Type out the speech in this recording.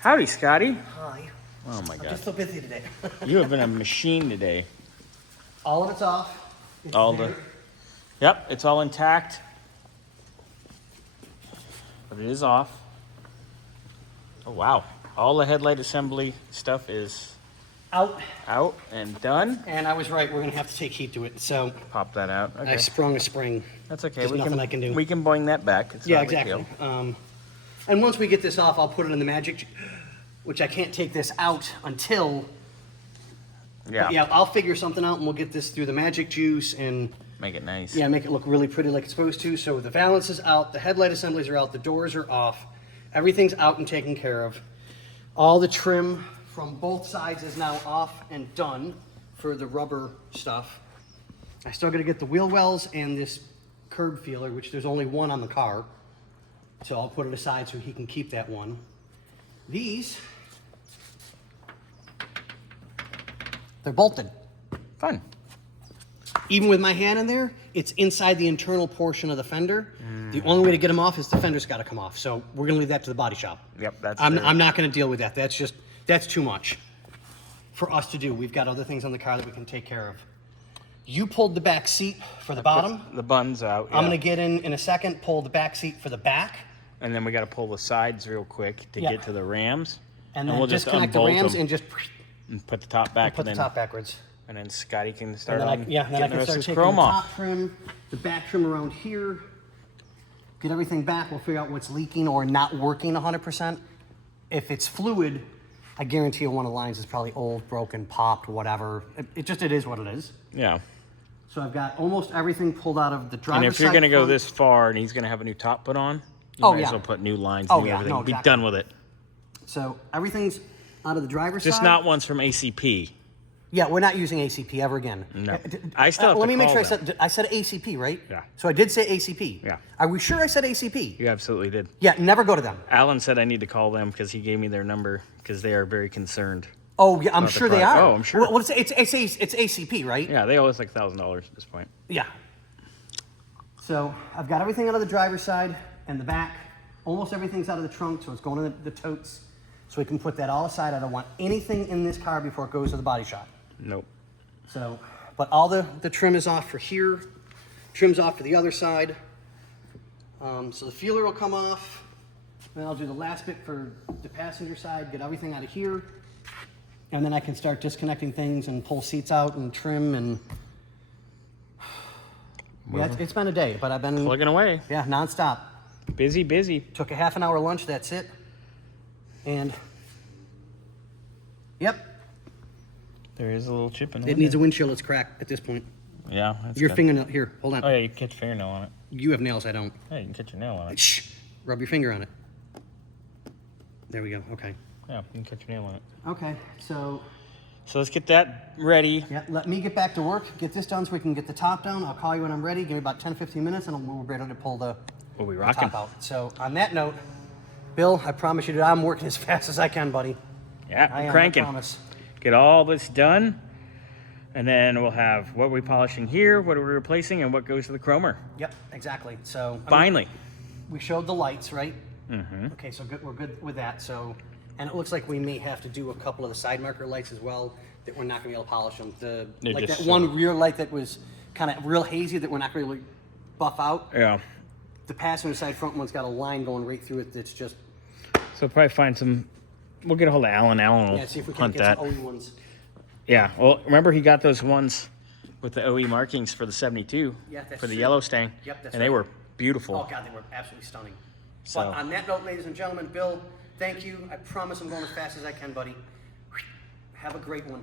Howdy, Scotty. Hi. Oh my I'm God. just so busy today. You have been a machine today. All of it's off. It's All there. the, yep, it's all intact, but it is off. Oh wow, all the headlight assembly stuff is out. and done. And I was right. We're gonna have to take heat to it. So Pop that out. Okay, I sprung a spring. that's okay. There's nothing I can do. We can boing that back. It's Yeah, not a big exactly. deal. And once we get this off, I'll put it in the magic, which I can't take this out until. Yeah. Yeah, I'll figure something out, and we'll get this through the magic juice and. Make it nice. Yeah, make it look really pretty like it's supposed to. So the valance is out, the headlight assemblies are out, the doors are off, everything's out and taken care of. All the trim from both sides is now off and done for the rubber stuff. I still got to get the wheel wells and this curb feeler, which there's only one on the car. So I'll put it aside so he can keep that one. These, they're bolted. Fun. Even with my hand in there, it's inside the internal portion of the fender. The only way to get them off is the fender's got to come off. So we're going to leave that to the body shop. Yep, that's. I'm not going to deal with that. That's too much for us to do. We've got other things on the car that we can take care of. You pulled the back seat for the bottom. The buns out. I'm yeah. going to get in a second, pull the back seat for the back. And then we got to pull the sides real quick to get to the rams. And then we'll disconnect the unbolt rams them and just and put the top back. put the and then, top backwards. And then Scotty can And start then on then I getting can the rest start of his taking chrome the off. top trim, the back trim around here, get everything back. We'll figure out what's leaking or not working 100%. If it's fluid, I guarantee you one of the lines is probably old, broken, popped, whatever. It is what it is. Yeah. So I've got almost everything pulled out of the driver's side. And if you're going to go front. this far and he's going to have a new top put on, you Oh, might yeah. as well put new lines Oh, and yeah, everything. no, Be exactly. done with it. So everything's out of the driver's Just side. not ones from ACP. Yeah, we're not using ACP ever again. No. I still have Let to me make call sure them. I said ACP, right? Yeah. So I did say ACP. Yeah. Are we sure I said ACP? You absolutely did. Yeah, never go to them. Alan said I need to call them because he gave me their number because they are very concerned. Oh, yeah, I'm About the sure they product. are. Oh, I'm sure. Well, it's ACP, right? Yeah, they owe us like $1,000 at this point. Yeah. So I've got everything out of the driver's side and the back. Almost everything's out of the trunk, so it's going in the totes. So we can put that all aside. I don't want anything in this car before it goes to the body shop. Nope. So, but all the trim is off for here. Trim's off for the other side. So the feeler will come off. Then I'll do the last bit for the passenger side, get everything out of here. And then I can start disconnecting things and pull seats out and trim and... Yeah, it's been a day, but I've been... Plugging away. Yeah, nonstop. Busy, busy. Took a half an hour lunch, that's it. And... Yep, There is a little chip in the it needs a windshield, it's cracked at this point. Yeah, that's Your good. fingernail, here, hold on. Oh, yeah, you can catch your fingernail on it. You have nails, I don't. Yeah, you can catch your nail on it. Shh, rub your finger on it. There we go, okay. Yeah, you can catch your nail on it. Okay, so, So let's get that ready. yeah, let me get back to work, get this done so we can get the top down. I'll call you when I'm ready, give me about 10, 15 minutes, and we'll be ready to pull the We'll be the rocking. top out. So, on that note, Bill, I promise you that I'm working as fast as I can, buddy. Yeah, I am, cranking. I promise. Get all this done. And then we'll have what we're polishing here, what are we replacing, and what goes to the chromer. Yep, exactly. So, I mean, Finally. we showed the lights, right? Mm-hmm. Okay, so good, we're good with that. So, and it looks like we may have to do a couple of the side marker lights as well that we're not gonna be able to polish them. They're Like just that one rear light that was kind of real hazy that we're not gonna really buff out. Yeah. The passenger side front one's got a line going right through it that's just, So probably find some, we'll get a hold of Alan. Alan will yeah, see if we can hunt get that. some OE ones. Yeah, well, remember he got those ones with the OE markings for the 72 Yeah, that's for the true. yellow stain. Yep, that's and they right. were beautiful. Oh God, they were absolutely stunning. So- But on that note, ladies and gentlemen, Bill, thank you. I promise I'm going as fast as I can, buddy. Have a great one.